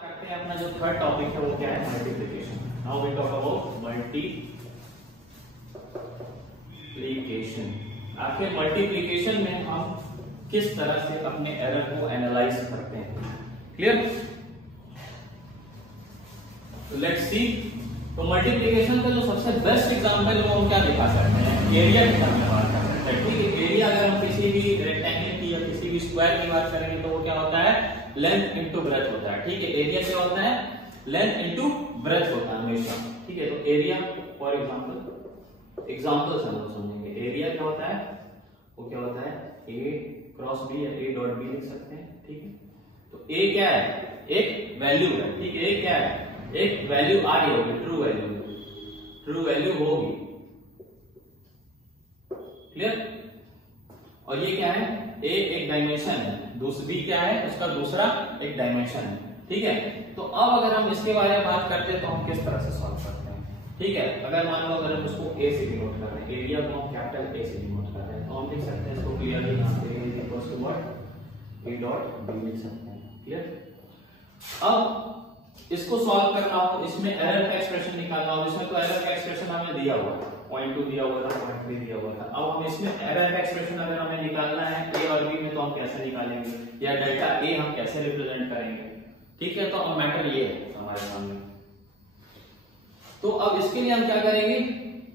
करते हैं अपना जो थर्ड टॉपिक है वो क्या है, multiplication. Now we talk about multiplication. आखिर मल्टीप्लिकेशन में हम किस तरह से अपने एरर को एनालाइज करते हैं, क्लियर? Let's see. तो मल्टीप्लिकेशन का जो सबसे बेस्ट एग्जांपल है वो हम क्या दिखा सकते हैं, एरिया की बात कर सकते हैं। ठीक है, एरिया अगर हम किसी भी रेक्टेंगल की या किसी भी स्क्वायर की बात करेंगे तो वो क्या होता है, लेंथ इनटू ब्रेथ होता है। ठीक है, एरिया क्या होता है, लेंथ इनटू ब्रेथ होता है हमेशा। ठीक है, तो एरिया फॉर एग्जांपल से हम समझेंगे। एरिया क्या होता है, वो क्या होता है, ए क्रॉस बी या ए डॉट बी लिख सकते हैं। ठीक है, तो ए क्या है, एक वैल्यू है। ठीक है, ए क्या है, एक वैल्यू आ रही होगी, ट्रू वैल्यू होगी, क्लियर? और ये क्या है, ए एक डायमेंशन है, दूसरी क्या है, उसका दूसरा एक डायमेंशन है। ठीक है, तो अब अगर हम इसके बारे में बात करते हैं तो हम किस तरह से सॉल्व करते हैं। ठीक है, अगर मान लो अगर हम उसको ए से डिनोट कर रहे हैं, एरिया को हम कैपिटल ए से डिनोट कर रहे हैं, तो हम लिख सकते हैं इसको क्लियरली यहां पे A equals to what, A dot B लिख सकते हैं, क्लियर? अब इसको सॉल्व करना हो, इसमें एरर का एक्सप्रेशन निकालना हो, इसमें तो एरर का एक्सप्रेशन हमें दिया हुआ है, 0.2 दिया हुआ था, 0.3 दिया हुआ था। अब हम इसमें एरर का एक्सप्रेशन अगर हमें निकालना है ए और बी में, तो हम कैसे निकालेंगे, या डेल्टा ए हम कैसे रिप्रेजेंट करेंगे। ठीक है, तो अब मैटर ये है हमारे सामने। तो अब इसके लिए हम क्या करेंगे,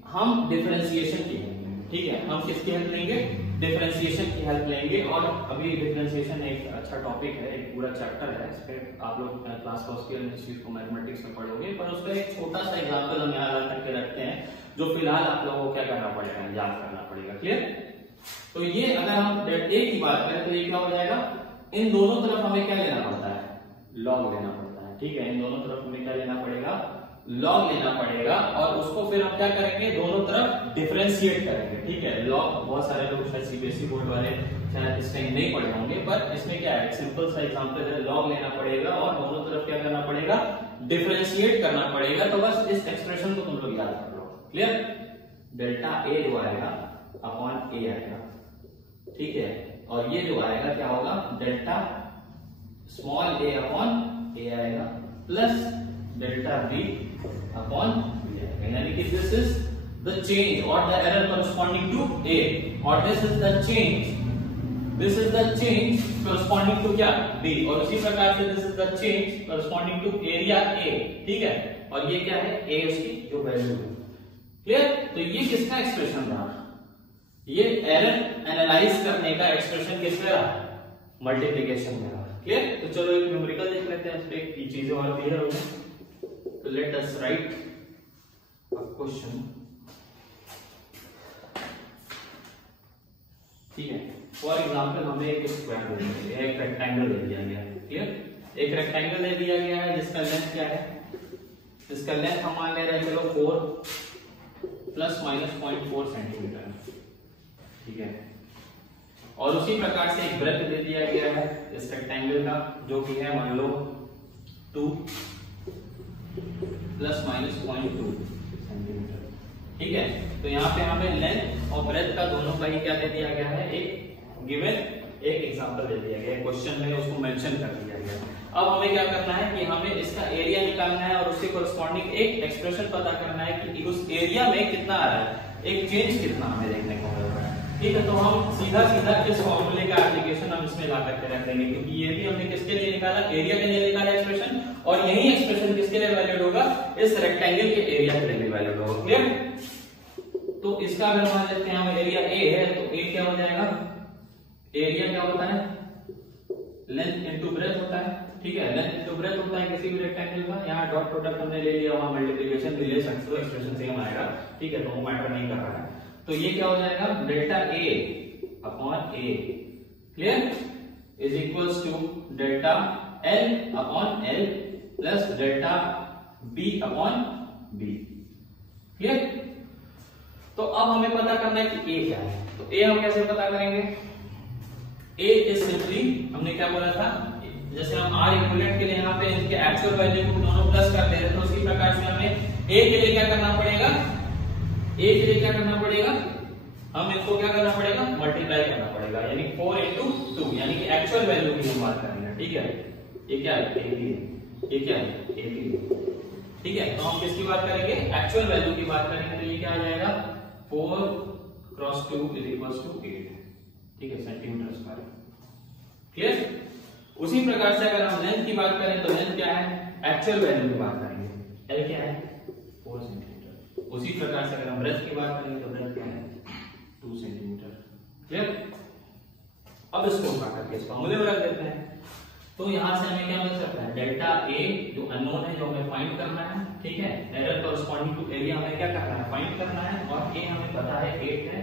हम डिफरेंशिएशन की हेल्प लेंगे। ठीक है, हम किसकी हेल्प लेंगे, डिफरेंशिएशन की हेल्प लेंगे। और अभी डिफरेंशिएशन एक अच्छा टॉपिक है, एक पूरा चैप्टर है, इस पे आप लोग क्लास फर्स्ट ईयर में इस चीज को मैथमेटिक्स में पढ़ोगे, पर उसका एक छोटा सा एग्जांपल हम यहाँ करके रखते हैं, जो फिलहाल आप लोगों को क्या करना पड़ेगा, याद करना पड़ेगा, क्लियर? तो ये अगर हम डेल्टा की बात करें तो ये क्या हो जाएगा, इन दोनों तरफ हमें क्या लेना पड़ता है, लॉग लेना पड़ता है। ठीक है, इन दोनों तरफ हमें क्या लेना पड़ेगा, लॉग लेना पड़ेगा, और उसको फिर हम क्या करेंगे, दोनों तरफ डिफरेंशिएट करेंगे। ठीक है, लॉग बहुत सारे लोग शायद सीबीएसई बोर्ड वाले शायद इस टाइम नहीं पढ़े होंगे, पर इसमें क्या है, सिंपल सा एग्जांपल है, लॉग लेना पड़ेगा और दोनों तरफ क्या करना पड़ेगा, डिफरेंशिएट करना पड़ेगा। तो बस इस एक्सप्रेशन को तुम लोग याद कर लो, क्लियर? डेल्टा ए जो आएगा अपॉन ए आएगा, ठीक है, और ये जो आएगा क्या होगा, delta small a upon a आएगा, plus delta b upon b आएगा। यानी कि दिस इज द चेंज और the error corresponding to a, और this is the change corresponding to क्या, b, और उसी प्रकार से this is the change corresponding to area a। ठीक है, और ये क्या है, a उसकी जो वैल्यू है, क्लियर? तो ये किसका एक्सप्रेशन रहा, ये एरर एनालाइज करने का एक्सप्रेशन किसमें रहा, मल्टीप्लिकेशन में रहा, क्लियर? तो चलो एक न्यूमेरिकल देख लेते हैं, इस पे ये चीजें और क्लियर हो गई। तो let us right a question. ठीक है, फॉर एग्जांपल हमें एक स्क्वायर दे दिया गया, एक रेक्टेंगल दे दिया गया है, क्लियर? एक रेक्टेंगल दे दिया गया है जिसका लेंथ क्या है, जिसका लेंथ हम मान ले रहे हैं, चलो 4 प्लस माइनस 0.4 सेंटीमीटर। ठीक है, और उसी प्रकार से एक ब्रेथ दे दिया गया है इस रेक्टेंगल का, जो कि है मान लो 2 प्लस माइनस 0.2 सेंटीमीटर। ठीक है, तो यहाँ पे हमें लेंथ और ब्रेथ का दोनों का ही क्या दे दिया गया है, एक गिवन एक एग्जांपल दे दिया गया है, क्वेश्चन में उसको मेंशन कर दिया गया है। अब हमें क्या करना है कि हमें इसका एरिया निकालना है और उससे कोरस्पॉन्डिंग एक एक्सप्रेशन पता करना है कि उस एरिया में कितना आ रहा है, एक चेंज कितना हमें देखने को मिल रहा है। ठीक है, तो हम सीधा इस फॉर्मूले का एप्लीकेशन हम इसमें ला करके रख देंगे, क्योंकि ये भी हमने किसके लिए निकाला, एरिया के लिए निकाला एक्सप्रेशन, और यही एक्सप्रेशन किसके लिए वैलिड होगा, इस रेक्टेंगल के एरिया के लिए भी वैलिड होगा, क्लियर? तो इसका अगर मान लेते हैं हम एरिया ए है, तो ए क्या हो जाएगा, एरिया क्या होता है, लेंथ इनटू ब्रेथ होता है। ठीक है, लेंथ इनटू ब्रेथ होता है किसी भी रेक्टेंगल का। यहाँ डॉट प्रोडक्ट हमने ले लिया, वहां मल्टीप्लिकेशन भी ले सकते हो, एक्सप्रेशन सेम आएगा। ठीक है, तो वो मैटर नहीं कर रहा है। तो ये क्या हो जाएगा, delta a upon a, clear, is equals to delta l upon l plus delta b upon b, clear? तो अब हमें पता करना है कि ए क्या है। तो ए हम कैसे पता करेंगे, ए इज सिंपली, हमने क्या बोला था, जैसे हम आर इक्विवेलेंट के लिए यहाँ पे इनके एक्चुअल वैल्यू को दोनों प्लस कर दे रहे हैं, तो उसी प्रकार से हमें ए के लिए क्या करना पड़ेगा, हम इनको क्या करना पड़ेगा, मल्टीप्लाई करना पड़ेगा, यानी 4 into 2, यानी कि एक्चुअल वैल्यू की हम बात करेंगे। ठीक है, ये क्या है, ये क्या है AB, ठीक है। तो हम किसकी बात करेंगे, एक्चुअल वैल्यू की बात करेंगे, तो ये क्या आ जाएगा 4 क्रॉस 2 इज इक्वल टू 8, ठीक है, सेंटीमीटर स्क्वायर, क्लियर। उसी प्रकार से अगर हम लेंथ की बात करें तो लेंथ क्या है, एक्चुअल वैल्यू की बात करेंगे, L क्या है 4 सेंटीमीटर। उसी प्रकार से अगर हम ब्रेथ की बात करेंगे तो ब्रेथ क्या है 2 सेंटीमीटर, क्लियर। अब इसको उठा करके इस फॉर्मूले में रख देते हैं। तो यहां से हमें क्या मिल सकता है, डेल्टा A जो अननोन है, जो हमें फाइंड करना है, ठीक है, एरर कॉरस्पॉन्डिंग टू एरिया हमें क्या करना है, फाइंड करना है, और A हमें पता है 8 है,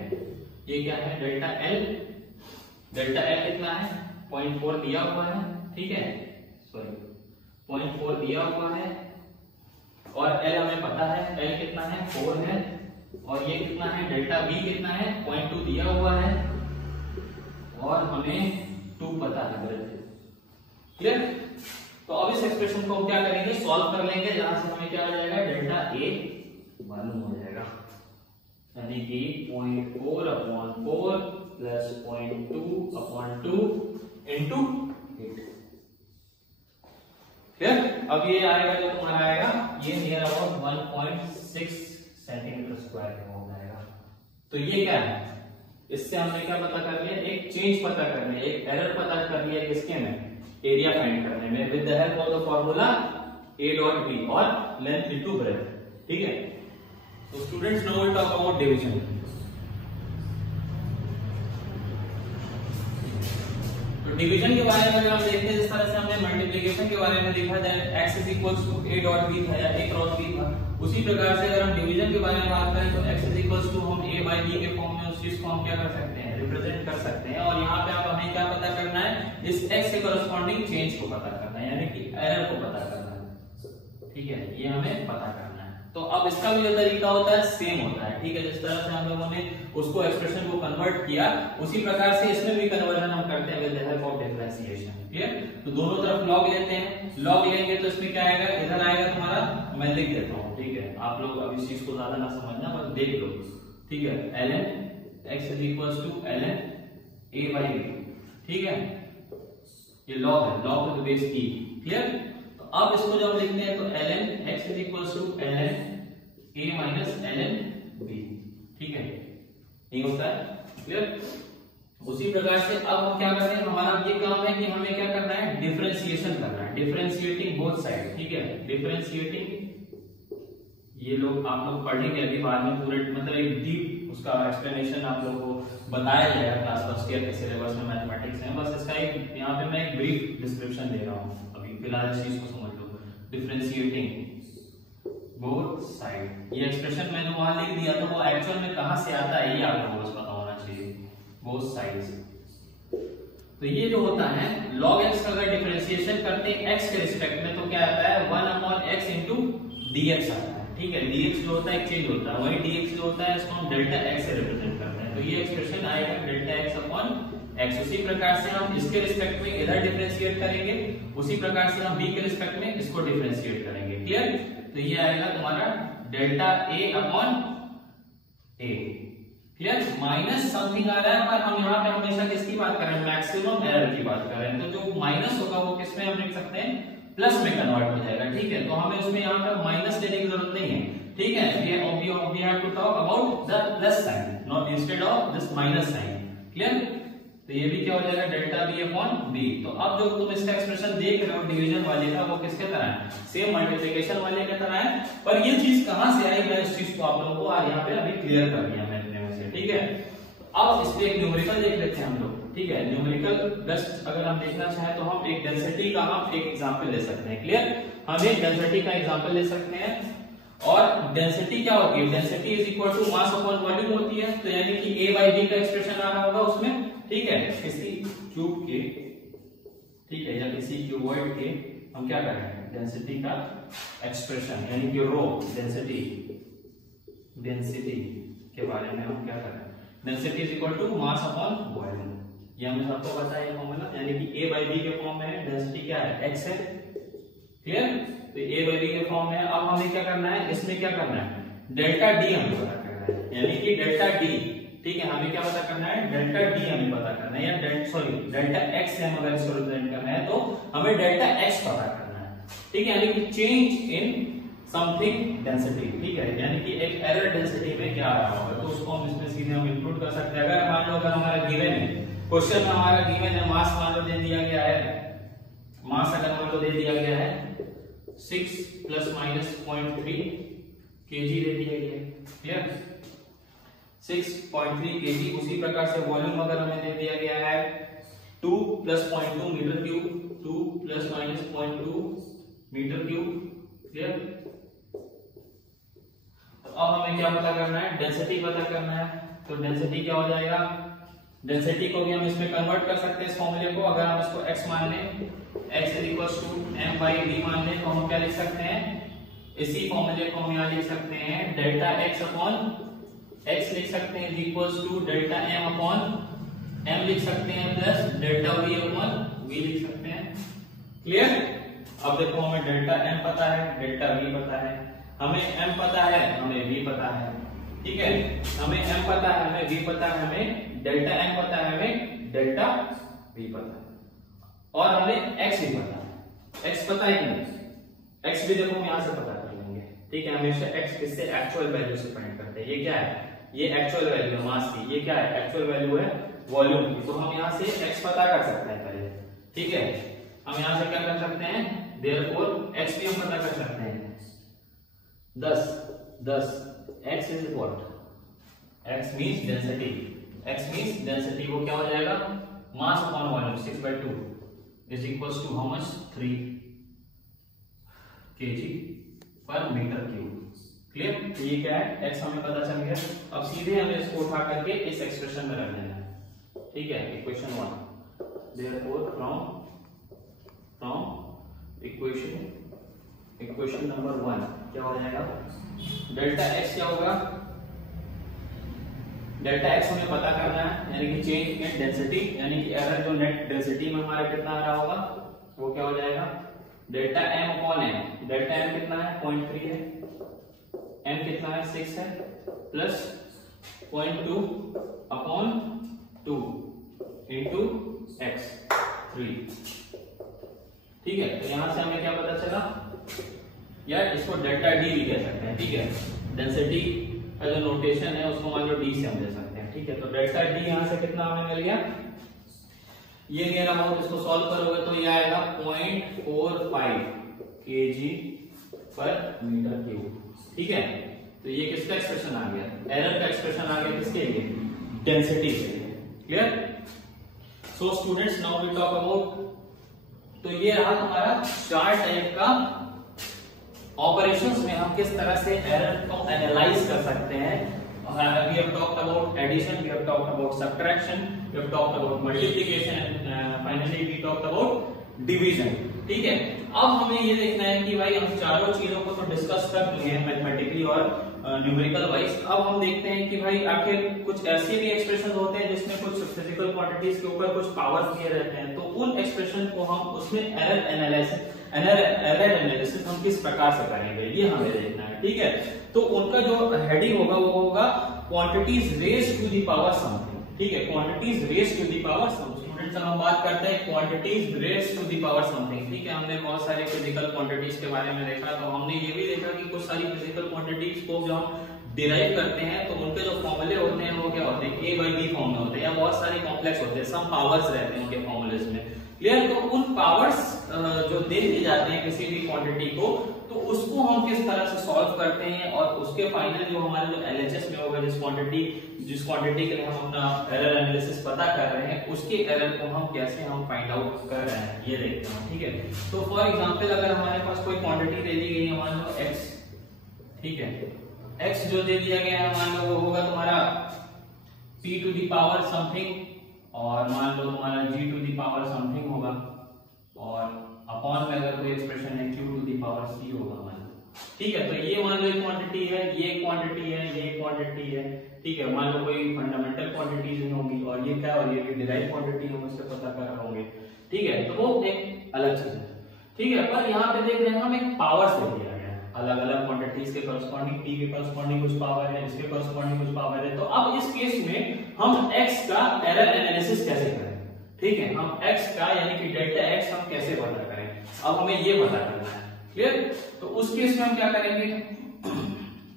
ये क्या है डेल्टा L कितना है 0.4 दिया हुआ है, ठीक है, सॉरी 0.4 दिया हुआ है, और L हमें पता है, L कितना है 4 है, और ये कितना है डेल्टा B कितना है 0.2 दिया हुआ है, और हमें 2 पता है, क्लियर। तो अब इस एक्सप्रेशन को हम क्या करेंगे, सॉल्व कर लेंगे, जहां से हमें क्या हो जाएगा डेल्टा A मालूम हो जाएगा, यानी कि 0.4/4 प्लस 0.2/2 इनटू 8, क्लियर। अब ये आएगा जो तुम्हारा आएगा ये नियर अबाउट 1.6 सेंटीमीटर स्क्वायर का हो जाएगा। तो ये क्या है, इससे हमने क्या पता कर लिया, एक चेंज पता कर लिया, एक एरर पता कर लिया किसके में, एरिया फाइंड करने में, with the help of the formula A dot B और लेंथ इनटू ब्रेथ, ठीक है। तो students now will talk about division. तो डिवीजन के बारे में अगर हम देखते हैं, जिस तरह से हमने मल्टीप्लिकेशन के बारे में देखा जाए x is equals to A dot B था या A क्रॉस B था, उसी प्रकार से अगर हम डिवीजन के बारे में बात करें तो x इज इक्वल्स टू हम A बाय B के फॉर्म में उस चीज को हम क्या कर सकते हैं, रिप्रेजेंट कर सकते हैं। और यहाँ पे अब हमें क्या पता करना है, इस x के कॉरस्पॉन्डिंग चेंज को पता करना है, यानी कि एरर को पता करना है, ठीक है, ये हमें पता करना है। तो अब इसका भी जो तरीका होता है सेम होता है, ठीक है, जिस तरह से हम लोगों ने उसको एक्सप्रेशन को कन्वर्ट किया, उसी प्रकार से इसमें भी कन्वर्जन हम करते हैं with the help of differentiation, clear. तो दोनों तरफ log लेते हैं, log लेंगे तो इसमें क्या आएगा, इधर आएगा तुम्हारा, मैं लिख देता हूँ, ठीक है, आप लोग अब इस चीज को ज्यादा ना समझना, बस देख लो, ठीक है, ln x is equals to ln A by B, ठीक है, ये log है, log to the base e, clear. तो अब इसको जब लिखते हैं तो ln x is equals to ln A minus ln B, ठीक है, ये होता है, क्लियर। उसी प्रकार से अब हम क्या कर रहे हैं, हमारा ये काम है कि हमें क्या करना है, डिफरेंशिएशन करना है, डिफरेंशिएटिंग बोथ साइड, ठीक है, डिफरेंशिएटिंग, ये लोग आप लोग पढ़ेंगे अभी बाद में पूरे, मतलब एक डीप उसका एक्सप्लेनेशन आप लोगों को बताया जाएगा क्लास फर्स्ट ईयर के सिलेबस में मैथमेटिक्स में। बस इसका एक यहाँ पे मैं एक ब्रीफ डिस्क्रिप्शन दे रहा हूँ, अभी फिलहाल इस चीज को समझ लो, डिफरेंशिएटिंग बोथ साइड, ये एक्सप्रेशन मैंने वहां लिख दिया था, वो एक्चुअल में कहां से आता है ये आप लोगों को पता होना चाहिए, बोथ साइड्स। तो ये जो होता है log x का अगर डिफरेंशिएशन करते हैं x के रिस्पेक्ट में तो क्या आता है 1/x into dx आता है, ठीक है, dx जो होता है चेंज होता है, वही dx जो होता है इसको हम डेल्टा x से रिप्रेजेंट करते हैं, तो ये एक्सप्रेशन आएगा डेल्टा x/x। उसी प्रकार से हम इसके रिस्पेक्ट में इधर डिफरेंशिएट करेंगे, उसी प्रकार से हम b के रिस्पेक्ट में इसको डिफरेंशिएट करेंगे, क्लियर। तो ये आएगा तुम्हारा delta A/A, clear, minus something आ रहा है, पर हम यहाँ पे हमेशा किसकी बात कर रहे हैं, मैक्सिमम एरर की बात कर रहे हैं, तो जो माइनस होगा वो किसमें हम लिख सकते हैं, प्लस में कन्वर्ट हो जाएगा, ठीक है। तो हमें उसमें यहाँ पे माइनस लेने की जरूरत नहीं है, ठीक है, we have to talk about the plus sign not instead of this minus sign, clear. तो ये भी क्या हो जाएगा डेल्टा B/B। तो अब जो तुम इसका एक्सप्रेशन देख रहे हो डिवीजन वाले का, वो किसके तरह है, सेम मल्टीप्लिकेशन वाले की तरह है, पर ये चीज कहां से आई, मैं इस चीज को आप लोगों को आज यहाँ पे अभी क्लियर कर दिया मैंने में से, ठीक है। अब इस पे एक न्यूमेरिकल देख लेते हैं हम लोग, ठीक है, न्यूमेरिकल जस्ट अगर हम देखना चाहें तो हम एक डेंसिटी का हम एक एग्जांपल ले सकते हैं, क्लियर, हम एक डेंसिटी का एग्जांपल ले सकते हैं। और डेंसिटी क्या होती है, density is equal to mass upon volume होती है, तो यानी कि A by B का एक्सप्रेशन आ रहा होगा उसमें, ठीक है, किसी क्यूब के, ठीक है, या किसी क्यूबॉइड के हम क्या कर रहे हैं, डेंसिटी का एक्सप्रेशन, यानी कि रो डेंसिटी के बारे में हम क्या कर रहे हैं, density is equal to mass upon volume, ये हमने सबको बताया ये फॉर्मूला, यानी कि A by B के फॉर्म में है, डेंसिटी क्या है x है, क्लियर। तो A by B के फॉर्म में, अब हमें क्या करना है, इसमें क्या करना है, डेल्टा D हमें पता करना है, यानी कि डेल्टा D, ठीक है, हमें क्या पता करना है, डेल्टा D हमें पता करना है, या डेल्टा x से हम अगर इसको रिप्रेजेंट करना है तो हमें डेल्टा x पता करना है, ठीक है, यानी कि चेंज इन समथिंग डेंसिटी, ठीक है, यानी कि एक एरर डेंसिटी में क्या आ रहा होगा, तो उसको हम इसमें सीधे हम इंक्लूड कर सकते हैं। अगर मान लो अगर हमारा गिवन है, क्वेश्चन में हमारा गिवन है मास मान लो दे दिया गया है, मास अगर मान लो दे दिया गया है 6 ± 0.3 kg दे दिया गया है, क्लियर, 6.3 kg। उसी प्रकार से वॉल्यूम अगर हमें दे दिया गया है 2 + 0.2 metre cube, 2 ± 0.2 metre cube, clear. अब हमें क्या पता करना है, डेंसिटी पता करना है। तो डेंसिटी क्या हो जाएगा, डेंसिटी को भी हम इसमें कन्वर्ट कर सकते हैं इस फॉर्मूले को। अगर हम इसको x मान लें, x = m/d मान लें, तो हम क्या लिख सकते हैं, इसी फॉर्मूले को हम यहाँ लिख सकते हैं ΔX/x लिख सकते हैं ΔM/m लिख सकते हैं प्लस ΔV/v लिख सकते हैं, क्लियर। अब देखो हमें ΔM पता है, ΔV पता है, हमें m पता है, हमें v पता है, ठीक है, हमें m पता है, हमें v पता है, हमें ΔM पता है, हमें ΔV पता है, और हमें x भी पता है। x पता है कि नहीं, x भी देखो हम यहाँ से पता कर लेंगे, ठीक है। हमेशा x किससे, एक्चुअल वैल्यू से फाइंड करते हैं। ये क्या है, ये एक्चुअल वैल्यू है मास की, ये क्या है, एक्चुअल वैल्यू है वॉल्यूम की। तो हम यहाँ से x पता कर सकते हैं पहले, ठीक है। हम यहाँ से क्या कर सकते हैं, देयरफॉर x भी हम पता कर सकते हैं। 10 x is what, x means density, x means density, वो क्या हो जाएगा, mass upon volume 6/2 is equals to how much, 3 kg/m³। Clear. तो ये क्या है, x हमें पता चल गया। अब सीधे हमें इसको उठा करके इस एक्सप्रेशन में रख देना है, ठीक है। Equation 1, therefore from equation number 1 क्या हो जाएगा, ΔX क्या होगा, ΔX हमें पता करना है, यानी कि चेंज इन डेंसिटी, यानी कि एरर जो नेट डेंसिटी में हमारा कितना आ रहा होगा, वो क्या हो जाएगा, ΔM/m। ΔM कितना है, 0.3 है, m कितना है, 6 है, प्लस 0.2/2 इंटू x 3, ठीक है। तो यहां से हमें क्या पता चला यार, इसको ΔD भी कह सकते हैं, ठीक है। डेंसिटी का जो नोटेशन है उसको मान लो d से हम दे सकते हैं, ठीक है। तो ΔD यहां से कितना हमें मिल गया, ये नियर अबाउट, इसको सॉल्व करोगे तो ये आएगा 0.45 kg/m³, ठीक है। तो ये किसका एक्सप्रेशन आ गया, एरर का एक्सप्रेशन आ गया, किसके लिए, डेंसिटी के लिए, clear. So students, now we talk about, तो ये रहा हमारा 4 टाइप का ऑपरेशंस में हम किस तरह से एरर को एनालाइज कर सकते हैं। We have talked about addition, we have talked about subtraction, we have talked about multiplication, and finally we talked about division, ठीक है। अब हमें ये देखना है कि भाई हम चारों चीजों को तो डिस्कस कर लिए हैं मैथमेटिकली और न्यूमेरिकल वाइज। अब हम देखते हैं कि भाई आखिर कुछ ऐसे भी एक्सप्रेशन होते हैं जिसमें कुछ फिजिकल क्वांटिटीज के ऊपर कुछ पावर्स दिए रहते हैं, तो उन एक्सप्रेशन को हम उसमें एरर एनालिसिस हम किस प्रकार से करेंगे, ये हमें देखना है, ठीक है। तो उनका जो हेडिंग होगा वो होगा quantities raised to the power something, ठीक है, quantities raised to the power something. Students, हम बात करते हैं quantities raised to the power something, ठीक है। हमने बहुत सारे फिजिकल क्वांटिटीज के बारे में देखा, तो हमने ये भी देखा कि कुछ सारी फिजिकल क्वांटिटीज को जो हम डिराइव करते हैं तो उनके जो फॉर्मूले होते हैं वो क्या होते हैं, a/b फॉर्म में होते हैं, या बहुत सारे कॉम्प्लेक्स होते हैं, सम पावर्स रहते हैं उनके फॉर्मूलेज में, क्लियर। तो उन पावर्स जो दे दिए जाते हैं किसी भी क्वांटिटी को, तो उसको हम किस तरह से सॉल्व करते हैं, और उसके फाइनल जो हमारे जो एलएचएस में होगा, जिस क्वांटिटी के लिए हम अपना एरर एनालिसिस पता कर रहे हैं, उसके एरर को हम कैसे हम फाइंड आउट कर रहे हैं, ये देखते हैं, ठीक है। तो फॉर एग्जांपल, अगर हमारे पास कोई क्वांटिटी दे दी गई है, मान लो x, ठीक है, x जो दे दिया गया है मान लो वो होगा तुम्हारा p to the power something, और मान लो तुम्हारा g to the power something होगा, और अपॉन में अगर कोई एक्सप्रेशन है q to the power c होगा, मान लो, ठीक है। तो ये मान लो एक क्वांटिटी है, ये क्वांटिटी है, ये क्वांटिटी है, ठीक है। मान लो कोई फंडामेंटल क्वांटिटीज होंगी, और ये क्या, और ये भी डिराइव क्वांटिटी हम उससे पता कर रहे होंगे, ठीक है। तो वो एक अलग चीज है, ठीक है। पर यहाँ पे देख रहे हैं हम एक पावर से दिया गया है, अलग अलग क्वांटिटीज के करस्पॉन्डिंग, p के करस्पॉन्डिंग कुछ पावर है, इसके करस्पॉन्डिंग कुछ पावर है। तो अब इस केस में हम x का एरर एनालिसिस कैसे करें, ठीक है। हम x का यानी कि ΔX हम कैसे पता करें, अब हमें ये पता करना है, क्लियर। तो उस केस में हम क्या करेंगे,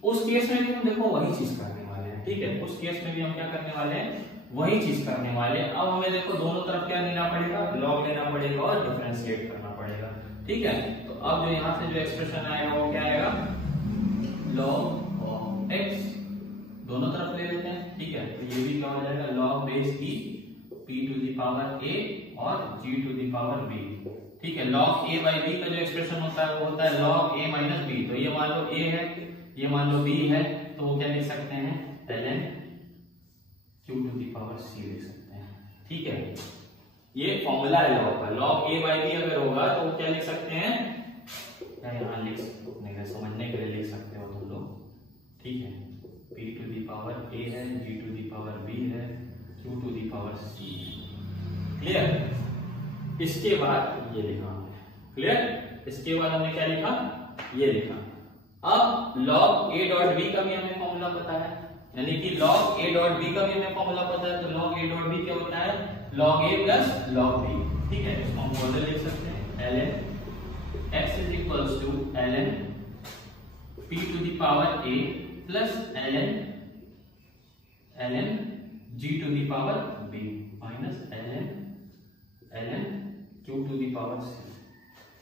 उस केस में भी हम देखो वही चीज करने वाले हैं, ठीक है। उस केस में भी हम क्या करने वाले हैं, वही चीज करने वाले हैं। अब हमें देखो दोनों तरफ क्या लेना पड़ेगा, लॉग लेना पड़ेगा और डिफरेंशिएट करना पड़ेगा, ठीक है। तो अब जो यहाँ से जो एक्सप्रेशन आएगा वो क्या आएगा, लॉग ऑफ एक्स, दोनों तरफ ले लेते हैं, ठीक है। तो ये भी क्या हो जाएगा, लॉग बेस की p to the power a और g to the power b, ठीक है। log a बाई b का जो एक्सप्रेशन होता है वो होता है log a माइनस b। तो ये मान लो a है, ये मान लो b है, तो वो क्या लिख सकते हैं, ln q to the power c लिख सकते हैं, ठीक है। ये फॉर्मूला है लॉग का। log a बाई b अगर होगा तो वो क्या लिख सकते हैं, क्या यहाँ लिख सकते हैं, समझने के लिए लिख सकते हो तुम लोग, ठीक है। p to the power a है, g to the power b है, q to the power c, clear. इसके बाद ये लिखा हमने, क्लियर। इसके बाद हमने क्या लिखा, ये लिखा। अब log a डॉट b का भी हमें फॉर्मूला पता है, यानी कि log a डॉट b का भी हमें फॉर्मूला पता है। तो log a डॉट b क्या होता है, log a plus log b, ठीक है। इसको हम मॉडल लिख सकते हैं, ln x is equals to ln p to the power a plus ln g to the power b minus ln q to the power c,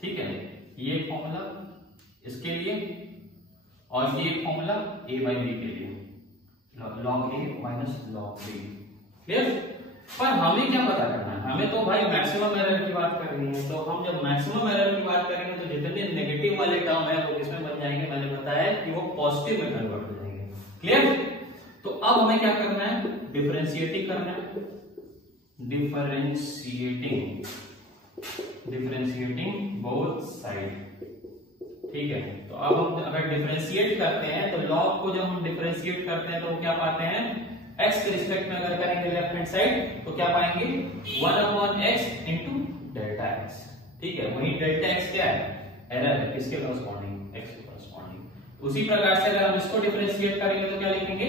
ठीक है। ये फॉर्मूला इसके लिए और ये फॉर्मूला a बाई b के लिए, log a minus log b, clear. पर हमें क्या पता करना है, हमें तो भाई मैक्सिमम एरर की बात करनी है। तो हम जब मैक्सिमम एरर की बात करेंगे तो जितने नेगेटिव वाले टर्म है वो किसमें बन जाएंगे, मैंने बताया कि वो पॉजिटिव में कन्वर्ट हो जाएंगे, क्लियर। तो अब हमें क्या करना है, डिफरेंशिएटिंग करना है, डिफरेंशिएटिंग बोथ साइड, ठीक है। तो अब हम अगर डिफरेंशिएट करते हैं तो लॉग को जब हम डिफरेंशिएट करते हैं तो क्या पाते हैं, x के रिस्पेक्ट में अगर करेंगे लेफ्ट हैंड साइड तो क्या पाएंगे, 1/x इंटू डेल्टा x, ठीक है। वही डेल्टा x क्या है, एरर है, किसके कॉरस्पॉन्डिंग, x के कॉरस्पॉन्डिंग। उसी प्रकार से अगर हम इसको डिफरेंशिएट करेंगे तो क्या लिखेंगे,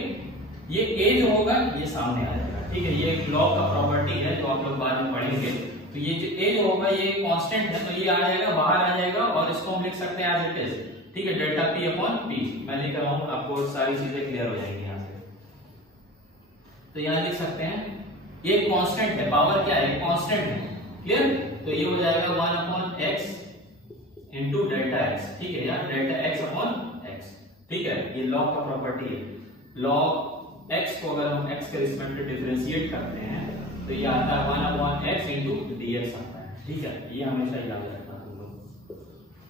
ये a जो होगा ये सामने आ जाएगा, ठीक है। ये एक लॉग का प्रॉपर्टी है जो आप लोग बाद में पढ़ेंगे। तो ये जो a जो होगा ये कांस्टेंट है, तो ये आ जाएगा, बाहर आ जाएगा और इसको हम लिख सकते हैं एज इट इज, ठीक है, डेल्टा p अपॉन p। मैं लिख रहा हूं, आपको सारी चीजें क्लियर हो जाएंगी यहां से। तो यहां लिख सकते हैं, ये कांस्टेंट है, पावर क्या है, कांस्टेंट है, क्लियर। तो ये हो जाएगा 1/x इंटू डेल्टा x, ठीक है, या डेल्टा x अपॉन x, ठीक है। ये लॉग का प्रॉपर्टी है। लॉग x को अगर हम x के रिस्पेक्ट में डिफरेंशिएट करते हैं तो ये आता है 1/x इंटू dx आता है, ठीक है। ये हमेशा याद रखना तुम लोग।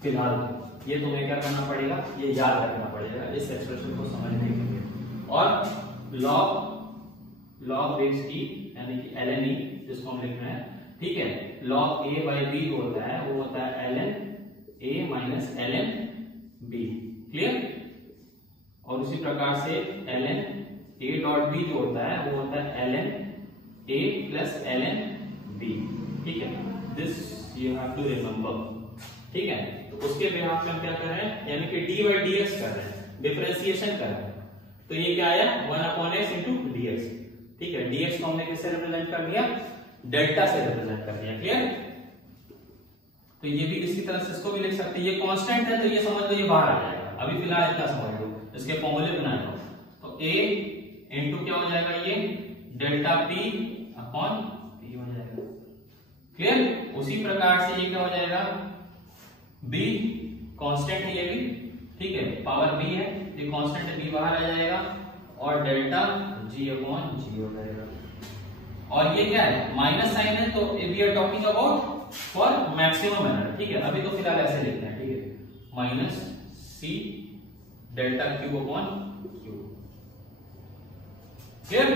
फिलहाल ये तुम्हें क्या करना पड़ेगा, ये याद रखना पड़ेगा इस एक्सप्रेशन को समझने के लिए। और लॉग बेस की यानी कि ln e जिसको हम लिख रहे हैं, ठीक है। log a बाई b जो होता है वो होता है ln a minus ln b, clear. और उसी प्रकार से ln a डॉट b जो होता है वो होता है ln a plus ln b, ठीक है। This you have to remember, ठीक है। तो उसके बिहाफ में हम क्या कर रहे हैं, यानी कि d बाई dx कर रहे हैं, डिफरेंशिएशन कर रहे हैं। तो ये क्या आया, 1/x इंटू dx, ठीक है। dx को हमने किससे रिप्रेजेंट कर दिया, डेल्टा से रिप्रेजेंट कर दिया, क्लियर। तो ये भी इसी तरह से इसको भी लिख सकते हैं, ये कांस्टेंट है तो ये समझ लो ये बाहर आ जाएगा। अभी फिलहाल इतना समझ लो, इसके फॉर्मूले बना लो। तो a इंटू क्या हो जाएगा, ये डेल्टा p अपॉन p हो जाएगा, क्लियर। उसी प्रकार से ये क्या हो जाएगा, b कांस्टेंट है ये भी, ठीक है, पावर b है, ये कांस्टेंट है, b बाहर आ जाएगा और डेल्टा g अपॉन g हो जाएगा। और ये क्या है, माइनस साइन है, तो we are talking about for maximum error, ठीक है। अभी तो फिलहाल ऐसे लिखना है, ठीक है, minus c delta q upon q, clear.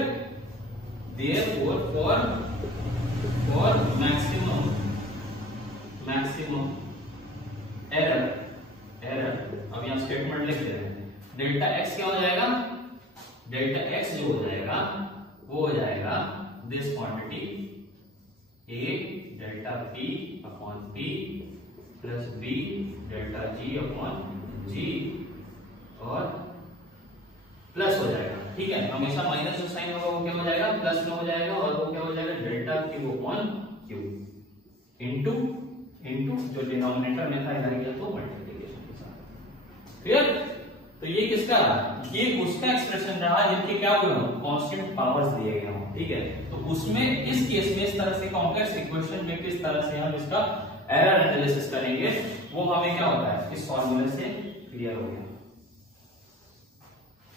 Therefore for maximum error, अब यहाँ स्टेटमेंट लिख दे रहे हैं, डेल्टा x क्या हो जाएगा, डेल्टा x जो हो जाएगा वो हो जाएगा this quantity a delta p upon p plus b delta g upon g और प्लस हो जाएगा, ठीक है। हमेशा माइनस जो साइन होगा वो क्या हो जाएगा, प्लस में हो जाएगा और वो क्या हो जाएगा, delta Q upon Q into जो डिनोमिनेटर में था इधर गया तो मल्टीप्लिकेशन के साथ। क्लियर? तो ये किसका, ये उसका एक्सप्रेशन रहा जिनके क्या हुए हो, कांस्टेंट पावर्स दिए गए हो। ठीक है, तो उसमें इस केस में इस तरह से कॉम्प्लेक्स इक्वेशन में किस तरह से हम इसका एरर एनालिसिस करेंगे वो हमें क्या होता है इस फॉर्मूले से क्लियर हो गया।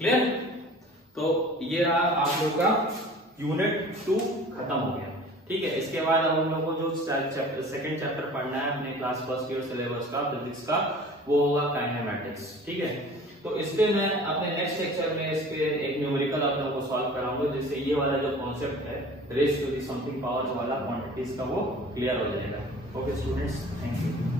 क्लियर? तो ये रहा आप लोग का यूनिट 2 खत्म हो गया। ठीक है, इसके बाद अब हम लोग को जो सेकंड चैप्टर पढ़ना है अपने क्लास फर्स्ट ईयर सिलेबस का फिजिक्स का, वो होगा काइनेमैटिक्स। ठीक है, तो इस पे मैं अपने नेक्स्ट लेक्चर में इस पे एक न्यूमेरिकल आप लोगों को सॉल्व कराऊंगा, जिससे ये वाला जो कॉन्सेप्ट है raise to the something powers वाला क्वांटिटीज का वो क्लियर हो जाएगा। Okay students, thank you.